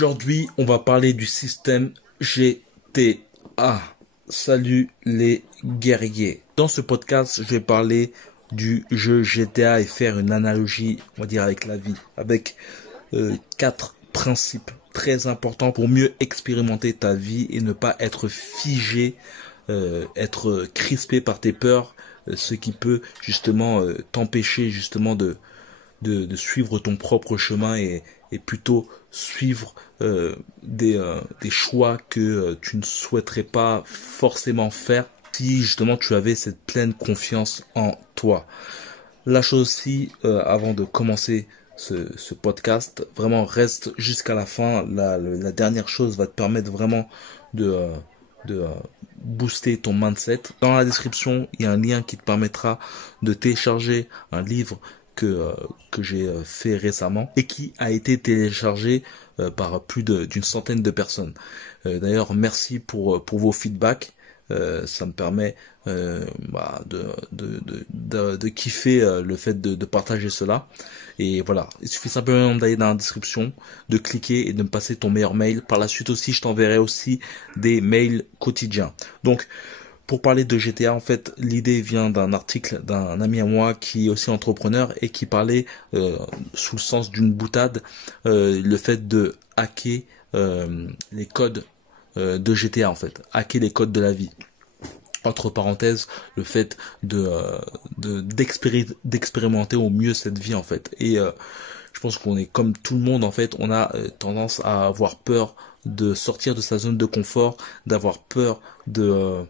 Aujourd'hui, on va parler du système GTA. Salut les guerriers. Dans ce podcast, je vais parler du jeu GTA et faire une analogie, on va dire, avec la vie, avec 4 principes très importants pour mieux expérimenter ta vie et ne pas être figé, être crispé par tes peurs, ce qui peut justement t'empêcher justement de suivre ton propre chemin et plutôt suivre des choix que tu ne souhaiterais pas forcément faire si justement tu avais cette pleine confiance en toi. La chose aussi, avant de commencer ce podcast, vraiment reste jusqu'à la fin. La dernière chose va te permettre vraiment de booster ton mindset. Dans la description, il y a un lien qui te permettra de télécharger un livre que j'ai fait récemment et qui a été téléchargé par plus d'une centaine de personnes. D'ailleurs, merci pour vos feedbacks. Ça me permet de kiffer le fait de partager cela. Et voilà, il suffit simplement d'aller dans la description, de cliquer et de me passer ton meilleur mail. Par la suite aussi, je t'enverrai aussi des mails quotidiens. Donc, pour parler de GTA, en fait, l'idée vient d'un article d'un ami à moi qui est aussi entrepreneur et qui parlait, sous le sens d'une boutade, le fait de hacker les codes de GTA, en fait, hacker les codes de la vie. Entre parenthèses, le fait d'expérimenter au mieux cette vie, en fait. Et je pense qu'on est comme tout le monde, en fait, on a tendance à avoir peur de sortir de sa zone de confort, d'avoir peur de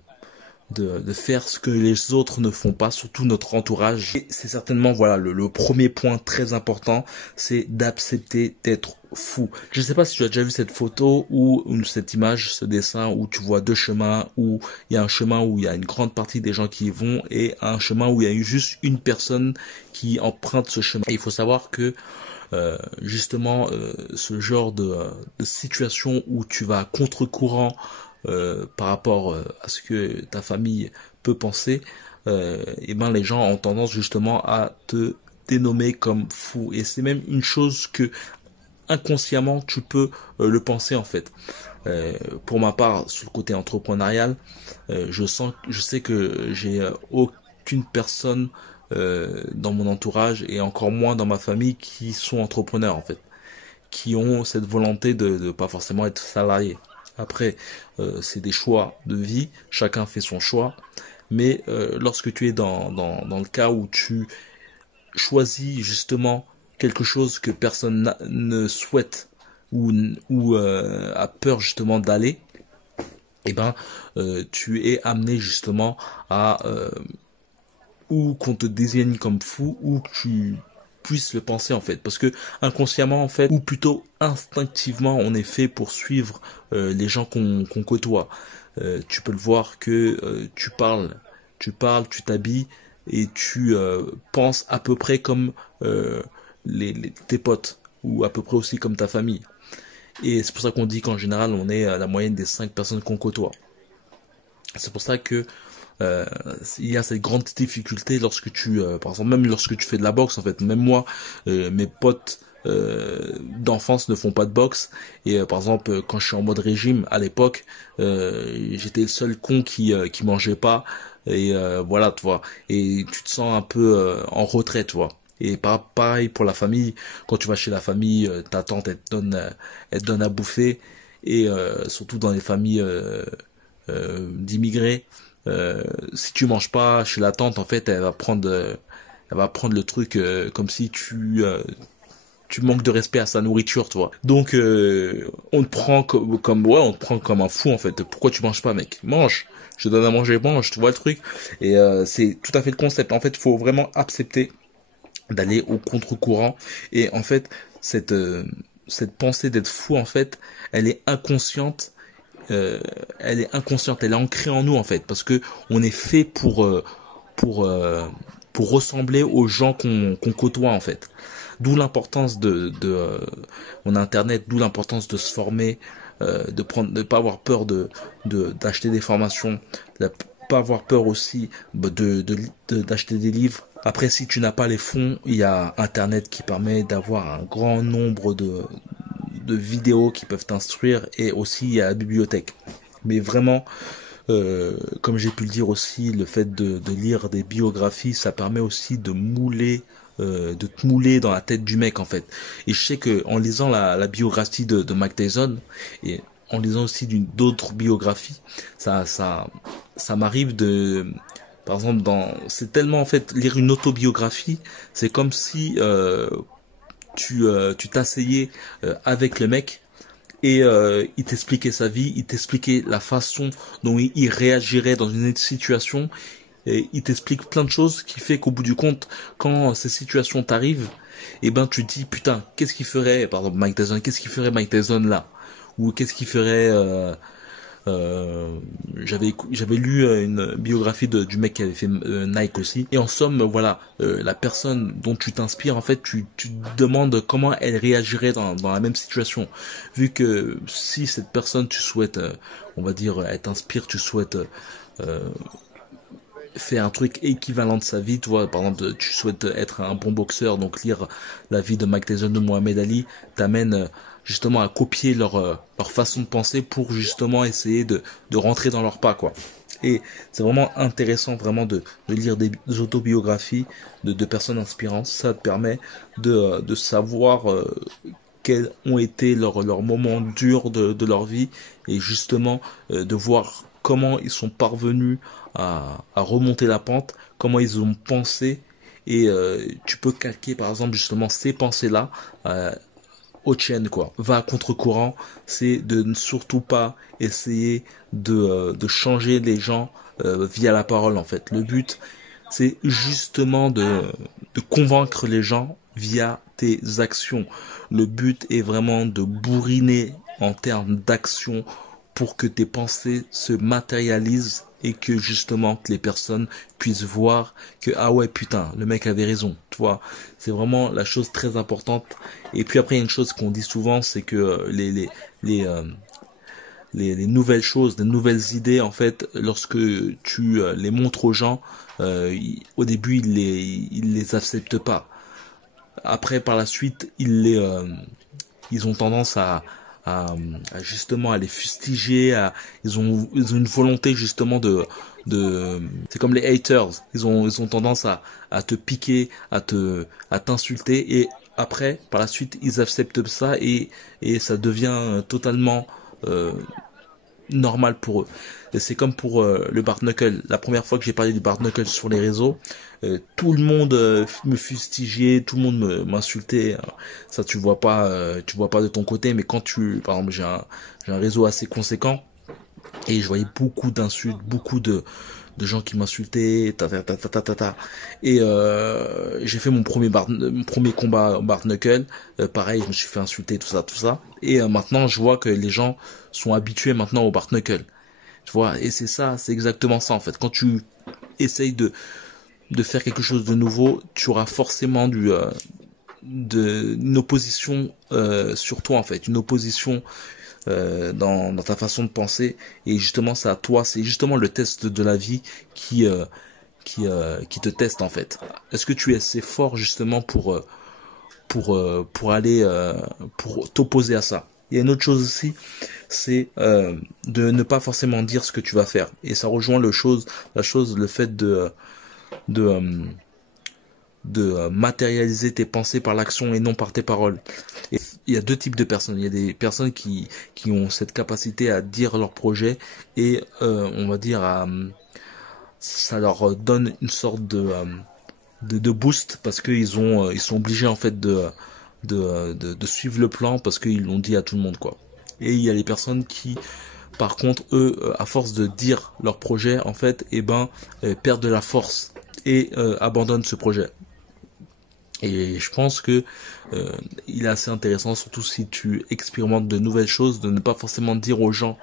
faire ce que les autres ne font pas, surtout notre entourage. Et c'est certainement, voilà, le premier point très important, c'est d'accepter d'être fou. Je ne sais pas si tu as déjà vu cette photo ou cette image, ce dessin où tu vois deux chemins, où il y a un chemin où il y a une grande partie des gens qui y vont et un chemin où il y a juste une personne qui emprunte ce chemin. Et il faut savoir que justement, ce genre de situation où tu vas à contre-courant par rapport à ce que ta famille peut penser, et ben les gens ont tendance justement à te dénommer comme fou. Et c'est même une chose que inconsciemment tu peux le penser en fait. Pour ma part, sur le côté entrepreneurial, je sais que j'ai aucune personne dans mon entourage et encore moins dans ma famille qui sont entrepreneurs en fait, qui ont cette volonté de pas forcément être salarié. Après, c'est des choix de vie, chacun fait son choix, mais lorsque tu es dans le cas où tu choisis justement quelque chose que personne ne souhaite ou a peur justement d'aller, eh ben tu es amené justement à ou qu'on te désigne comme fou ou que tu puisses le penser en fait, parce que inconsciemment en fait, ou plutôt instinctivement, on est fait pour suivre les gens qu'on côtoie. Tu peux le voir que tu parles, tu t'habilles et tu penses à peu près comme tes potes ou à peu près aussi comme ta famille. Et c'est pour ça qu'on dit qu'en général on est à la moyenne des 5 personnes qu'on côtoie. C'est pour ça que il y a cette grande difficulté lorsque tu, par exemple, même lorsque tu fais de la boxe, en fait, même moi, mes potes d'enfance ne font pas de boxe, et par exemple, quand je suis en mode régime, à l'époque, j'étais le seul con qui mangeait pas, et voilà, tu vois, et tu te sens un peu en retrait, tu vois. Et pareil pour la famille, quand tu vas chez la famille, ta tante, elle te donne à bouffer, et surtout dans les familles d'immigrés, si tu manges pas chez la tante, en fait, elle va prendre le truc comme si tu manques de respect à sa nourriture, tu vois. Donc on te prend on te prend comme un fou en fait. Pourquoi tu manges pas, mec? Mange. Je te donne à manger, mange, tu vois le truc. Et c'est tout à fait le concept. En fait, il faut vraiment accepter d'aller au contre-courant. Et en fait, cette pensée d'être fou, en fait, elle est inconsciente. Elle est inconsciente, elle est ancrée en nous en fait, parce que on est fait pour ressembler aux gens qu'on côtoie en fait. D'où l'importance on a internet, d'où l'importance de se former, de pas avoir peur d'acheter des formations, de pas avoir peur aussi d'acheter des livres. Après, si tu n'as pas les fonds, il y a internet qui permet d'avoir un grand nombre de vidéos qui peuvent t'instruire, et aussi il y a la bibliothèque. Mais vraiment, comme j'ai pu le dire aussi, le fait de lire des biographies, ça permet aussi de te mouler dans la tête du mec en fait. Et je sais que en lisant la biographie de Mike Tyson, et en lisant aussi d'autres biographies, ça m'arrive par exemple, c'est tellement en fait lire une autobiographie, c'est comme si tu t'asseyais avec le mec, et il t'expliquait sa vie, il t'expliquait la façon dont il réagirait dans une situation, et il t'explique plein de choses qui fait qu'au bout du compte, quand ces situations t'arrivent, et ben tu te dis putain, qu'est-ce qu'il ferait, par exemple Mike Tyson, qu'est-ce qu'il ferait Mike Tyson là, ou qu'est-ce qu'il ferait j'avais lu une biographie du mec qui avait fait Nike aussi, et en somme voilà, la personne dont tu t'inspires en fait, tu te demandes comment elle réagirait dans la même situation, vu que si cette personne tu souhaites on va dire elle t'inspire, tu souhaites faire un truc équivalent de sa vie, tu vois, par exemple tu souhaites être un bon boxeur, donc lire la vie de Mike Tyson, de Mohamed Ali, t'amène justement à copier leur façon de penser pour justement essayer de rentrer dans leurs pas, quoi. Et c'est vraiment intéressant vraiment de lire des autobiographies de personnes inspirantes. Ça te permet de savoir quels ont été leurs moments durs de leur vie, et justement de voir comment ils sont parvenus à remonter la pente, comment ils ont pensé, et tu peux calquer par exemple justement ces pensées-là aux tiennes, quoi. Va à contre-courant, c'est de ne surtout pas essayer de changer les gens via la parole en fait. Le but, c'est justement de convaincre les gens via tes actions. Le but est vraiment de bourriner en termes d'action pour que tes pensées se matérialisent, et que justement que les personnes puissent voir que ah ouais putain, le mec avait raison, tu vois. C'est vraiment la chose très importante. Et puis après il y a une chose qu'on dit souvent, c'est que les nouvelles choses, les nouvelles idées en fait, lorsque tu les montres aux gens, au début ils les acceptent pas. Après par la suite ils ont tendance à justement à les fustiger, ils ont une volonté justement c'est comme les haters, ils ont tendance à te piquer, à t'insulter, et après par la suite ils acceptent ça, et ça devient totalement normal pour eux. Et c'est comme pour le Bart Knuckle. La première fois que j'ai parlé du Bart Knuckle sur les réseaux, tout le monde me fustigeait, tout le monde m'insultait. Ça tu vois pas de ton côté, mais quand par exemple j'ai un réseau assez conséquent, et je voyais beaucoup d'insultes, beaucoup de gens qui m'insultaient, et j'ai fait mon premier combat au Bart Knuckle, pareil, je me suis fait insulter, tout ça, et maintenant je vois que les gens sont habitués maintenant au Bart Knuckle, tu vois, et c'est exactement ça en fait. Quand tu essayes de faire quelque chose de nouveau, tu auras forcément une opposition sur toi en fait, une opposition dans ta façon de penser, et justement c'est à toi, c'est justement le test de la vie qui te teste en fait. Est-ce que tu es assez fort justement pour aller pour t'opposer à ça? Il y a une autre chose aussi, c'est de ne pas forcément dire ce que tu vas faire, et ça rejoint le fait de matérialiser tes pensées par l'action et non par tes paroles. Et il y a deux types de personnes. Il y a des personnes qui ont cette capacité à dire leur projet, et on va dire ça leur donne une sorte de boost, parce qu'ils ils sont obligés en fait de suivre le plan, parce qu'ils l'ont dit à tout le monde, quoi. Et il y a les personnes qui par contre eux à force de dire leur projet en fait, perdent de la force et abandonnent ce projet. Et je pense que il est assez intéressant, surtout si tu expérimentes de nouvelles choses, de ne pas forcément dire aux gens.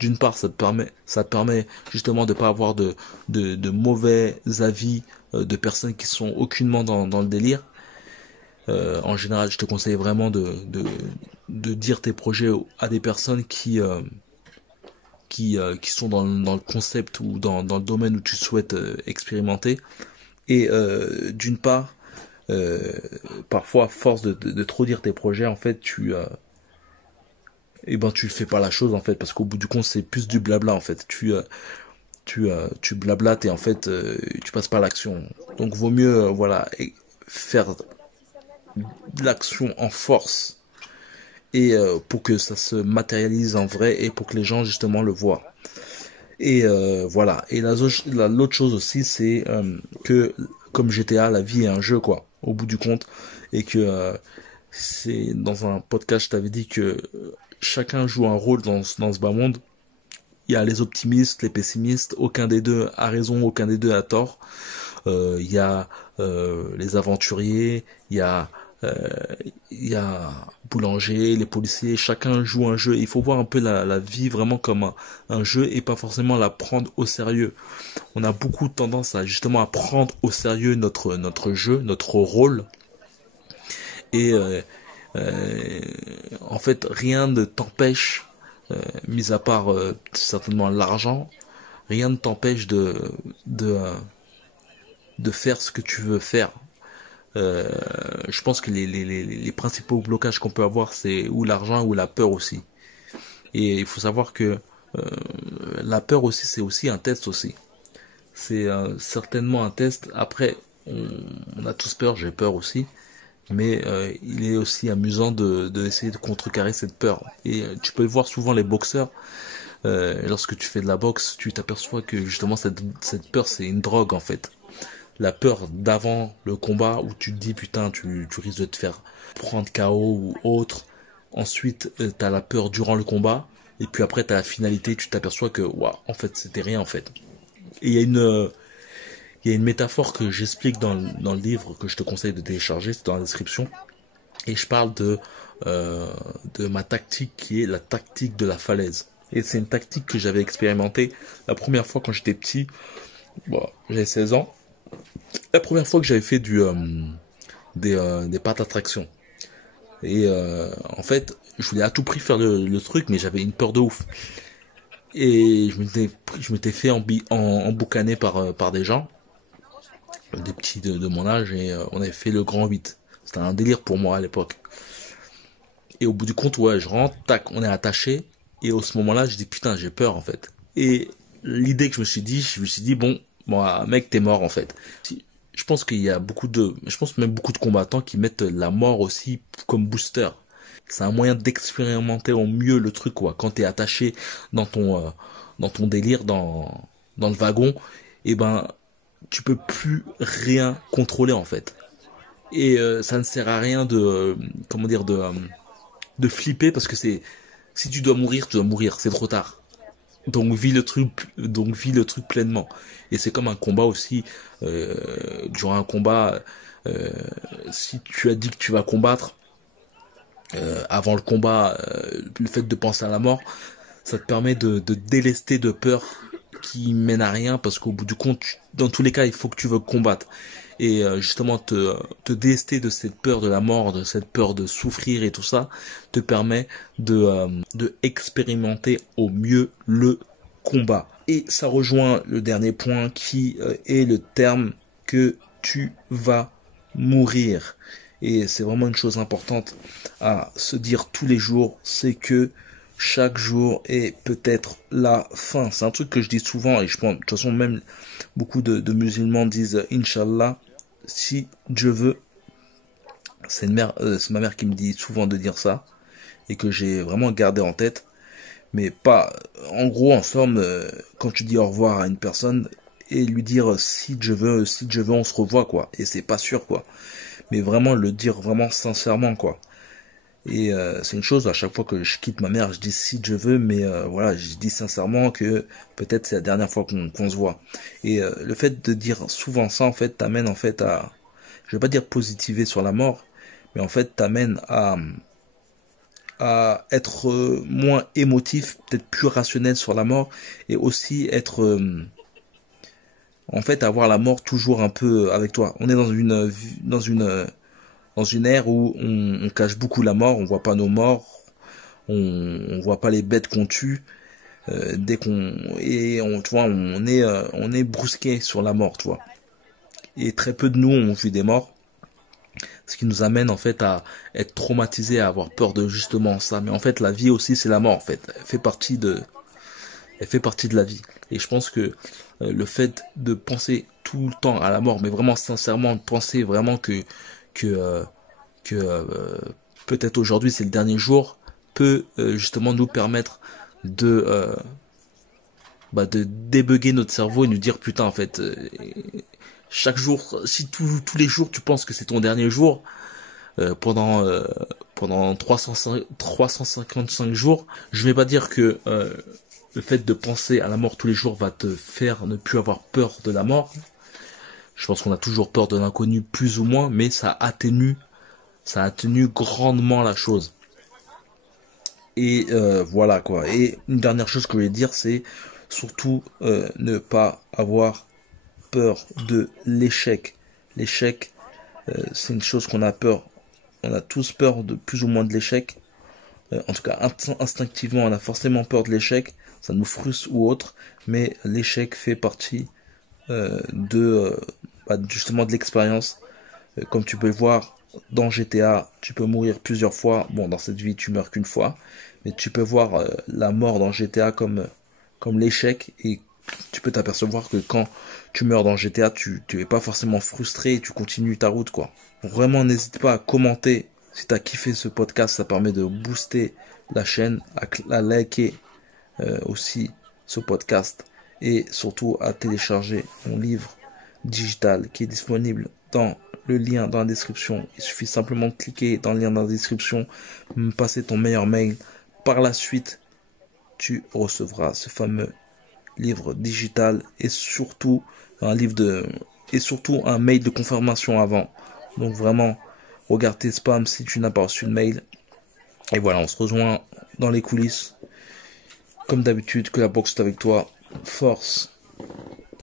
D'une part, ça te permet justement de pas avoir de mauvais avis de personnes qui sont aucunement dans le délire. En général, je te conseille vraiment de dire tes projets à des personnes qui sont dans le concept, ou dans le domaine où tu souhaites expérimenter. Et d'une part, parfois à force de trop dire tes projets, en fait et ben tu fais pas la chose en fait, parce qu'au bout du compte c'est plus du blabla en fait. Tu blablates et en fait tu passes pas à l'action. Donc vaut mieux voilà faire de l'action en force et pour que ça se matérialise en vrai et pour que les gens justement le voient. Et voilà. Et l'autre chose aussi, c'est que comme GTA, la vie est un jeu quoi, au bout du compte, et que c'est dans un podcast, je t'avais dit que chacun joue un rôle dans ce bas monde. Il y a les optimistes, les pessimistes, aucun des deux a raison, aucun des deux a tort. Il y a les aventuriers, euh, il y a boulanger, les policiers, chacun joue un jeu. Il faut voir un peu la vie vraiment comme un jeu et pas forcément la prendre au sérieux. On a beaucoup tendance à justement à prendre au sérieux notre jeu, notre rôle. Et en fait, rien ne t'empêche, mis à part certainement l'argent, rien ne t'empêche de faire ce que tu veux faire. Je pense que les principaux blocages qu'on peut avoir, c'est ou l'argent ou la peur aussi. Et il faut savoir que la peur aussi, c'est aussi un test aussi. C'est certainement un test. Après, on a tous peur, j'ai peur aussi. Mais il est aussi amusant de essayer de contrecarrer cette peur. Et tu peux voir souvent les boxeurs. Lorsque tu fais de la boxe, tu t'aperçois que justement cette peur, c'est une drogue en fait. La peur d'avant le combat où tu te dis putain tu risques de te faire prendre KO ou autre. Ensuite t'as la peur durant le combat et puis après t'as la finalité, tu t'aperçois que waouh, en fait c'était rien en fait. Et il y a une métaphore que j'explique dans le livre que je te conseille de télécharger, c'est dans la description, et je parle de ma tactique qui est la tactique de la falaise. Et c'est une tactique que j'avais expérimentée la première fois quand j'étais petit. Bon, j'avais 16 ans. La première fois que j'avais fait des parcs d'attraction. Et en fait, je voulais à tout prix faire le truc, mais j'avais une peur de ouf. Et je m'étais fait emboucaner par des gens, des petits de mon âge, et on avait fait le grand 8. C'était un délire pour moi à l'époque. Et au bout du compte, ouais, je rentre, tac, on est attaché. Et au ce moment-là, je dis putain, j'ai peur en fait. Et l'idée que je me suis dit bon, mec, t'es mort en fait. Je pense qu'il y a je pense même beaucoup de combattants qui mettent la mort aussi comme booster. C'est un moyen d'expérimenter au mieux le truc quoi. Quand t'es attaché dans ton délire, dans le wagon, et ben tu peux plus rien contrôler en fait. Et ça ne sert à rien comment dire de flipper parce que si tu dois mourir, c'est trop tard. Donc vis le truc pleinement. Et c'est comme un combat aussi. Durant un combat, si tu as dit que tu vas combattre, avant le combat, le fait de penser à la mort, ça te permet de délester de peur qui mène à rien parce qu'au bout du compte, dans tous les cas, il faut que tu veux combattre. Et justement, te délester de cette peur de la mort, de cette peur de souffrir et tout ça, te permet de expérimenter au mieux le combat. Et ça rejoint le dernier point qui est le terme que tu vas mourir. Et c'est vraiment une chose importante à se dire tous les jours, c'est que chaque jour est peut-être la fin. C'est un truc que je dis souvent et je pense, de toute façon même beaucoup de musulmans disent Inch'Allah, si Dieu veut. C'est ma mère qui me dit souvent de dire ça et que j'ai vraiment gardé en tête. Mais pas, en gros, en somme, quand tu dis au revoir à une personne et lui dire si Dieu veut, on se revoit quoi. Et c'est pas sûr quoi. Mais vraiment le dire vraiment sincèrement quoi. Et c'est une chose, à chaque fois que je quitte ma mère, je dis si Dieu veut, mais voilà, je dis sincèrement que peut-être c'est la dernière fois qu'on se voit. Et le fait de dire souvent ça, en fait, t'amène en fait à, je vais pas dire positiver sur la mort, mais en fait t'amène à être moins émotif, peut-être plus rationnel sur la mort, et aussi être, en fait, avoir la mort toujours un peu avec toi. On est dans une ère où on cache beaucoup la mort, on voit pas nos morts, on voit pas les bêtes qu'on tue, tu vois, on est brusqué sur la mort, tu vois. Et très peu de nous ont vu des morts. ce qui nous amène en fait à être traumatisé, à avoir peur de justement ça. Mais en fait, la vie aussi, c'est la mort en fait. Elle fait partie de la vie. Et je pense que le fait de penser tout le temps à la mort, mais vraiment sincèrement, penser vraiment que peut-être aujourd'hui c'est le dernier jour, peut justement nous permettre de de débugger notre cerveau et nous dire putain en fait chaque jour, si tous les jours tu penses que c'est ton dernier jour pendant 355 jours, je vais pas dire que le fait de penser à la mort tous les jours va te faire ne plus avoir peur de la mort. Je pense qu'on a toujours peur de l'inconnu plus ou moins, mais ça atténue grandement la chose. Et voilà quoi. Et une dernière chose que je voulais dire, c'est surtout ne pas avoir peur de l'échec. L'échec, c'est une chose qu'on a peur. On a tous peur de plus ou moins de l'échec. En tout cas, instinctivement, on a forcément peur de l'échec. Ça nous frustre ou autre. Mais l'échec fait partie justement de l'expérience. Comme tu peux le voir dans GTA, tu peux mourir plusieurs fois. Bon, dans cette vie, tu meurs qu'une fois. Mais tu peux voir la mort dans GTA comme l'échec. Et tu peux t'apercevoir que quand tu meurs dans GTA, tu es pas forcément frustré et tu continues ta route, quoi. Vraiment, n'hésite pas à commenter. Si t'as kiffé ce podcast, ça permet de booster la chaîne, à liker aussi ce podcast et surtout à télécharger mon livre digital qui est disponible dans le lien dans la description. Il suffit simplement de cliquer dans le lien dans la description, me passer ton meilleur mail. Par la suite, tu recevras ce fameux livre digital et surtout un mail de confirmation avant. Donc vraiment, regarde tes spams si tu n'as pas reçu de mail. Et voilà, on se rejoint dans les coulisses. Comme d'habitude, que la boxe est avec toi. Force.